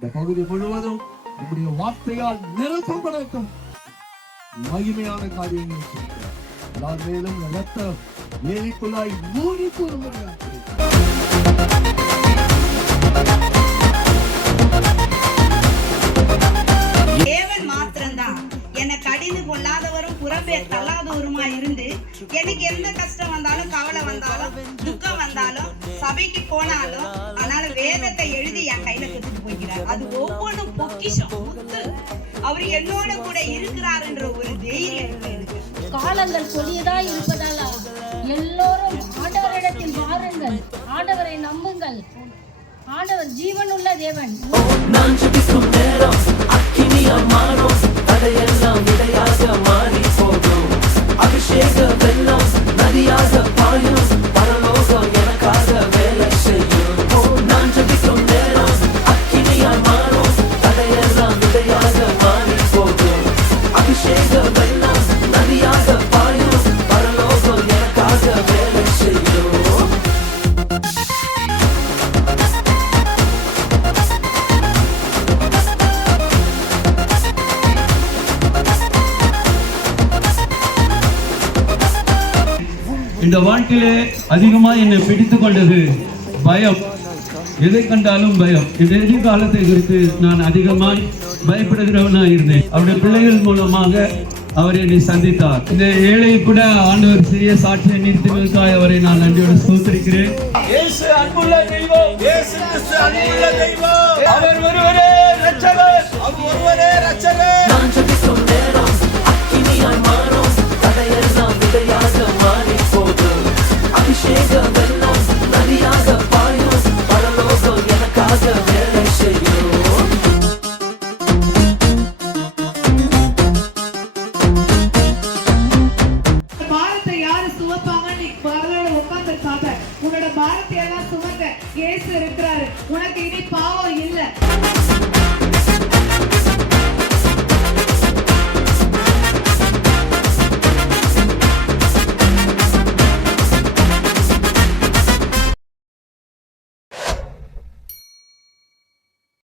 இந்த பகுதி முழுவதும் நம்முடைய வார்த்தையால் நிரப்பப்படட்டும். மகிமையான காரியங்கள் செய்கிறார். எல்லார் மேலும் ரத்தம் ஏரிக்குள்ளாய் மூடி கூறுகிறார். தேவன் மாத்திரம்தான் என்னை கடிந்து கொள்ளாதவரும் புறம்பே தள்ளாதவருமா இருந்து எனக்கு எந்த கஷ்டம் வந்தாலும் கவலை வந்தாலும் துக்கம் வந்தாலும் சபைக்கு போனாலும் அதனால வேதத்தை எழுதி என் கையில கொடுத்துட்டு போய்கிறார். அது ஒவ்வொன்றும் பொக்கிஷம் முத்து. அவர் என்னோட கூட இருக்கிறார் என்ற ஒரு தைரியம் எனக்கு. காலங்கள் கொடியதா இருப்பதால் எல்லோரும் ஆண்டவரிடத்தில் வாருங்கள், ஆண்டவரை நம்புங்கள். ஆண்டவர் ஜீவனுள்ள தேவன். நான் ஜெபிக்கும் நேரம் அக்கினியாய் மாறும், தடையெல்லாம் விடையாக மாறி போகும். அபிஷேக வெள்ளம் நதியாக பாயும், பரலோகம் எனக்காக வேலை செய்யும். நான் ஜெபிக்கும் நேரம் அக்கினியாய் மாறும், தடையெல்லாம் விடையாக மாறி போகும். அபிஷேக வெள்ளம் நதியாக பாயும், பரலோகம் எனக்காக வேலை செய்யும். இந்த வாழ்க்கையிலே அதிகமா என்னை பிடித்துக் கொண்டது பயம். எதை கண்டாலும் பயம். இந்த எதிர்காலத்தை குறித்து நான் அதிகமாய் பயப்படுகிறவனாக இருந்தேன். அவருடைய பிள்ளைகள் மூலமாக அவர் என்னை சந்தித்தார். இந்த ஏழை கூட ஆண்டவர் சிறிய சாட்சியை நிறுத்தினதற்காக அவரை நான் நன்றியோடு ஸ்தோத்திரிக்கிறேன். இயேசு அன்புள்ள தெய்வம். இயேசு கிறிஸ்து அன்புள்ள தெய்வம். அவர் ஒருவரே இரட்சகர். அவர் ஒருவரே இரட்சகர். நான் ஜெபிக்கும் நேரம் அக்கினியாய் மாறும், தடையெல்லாம் விடையாக மாறி போகும். அபிஷேக வெள்ளம் நதியாக பாயும், பரலோகம் எனக்காக வேலை செய்யும். பாரத்தை யாரு சுமப்பாங்க? நீ பரலோட உட்கார்ந்து உன்னோட பாரத்தை எல்லாம் சுமக்க இயேசு இருக்கிறாரு. உனக்கு இனி பாவம் இல்லை.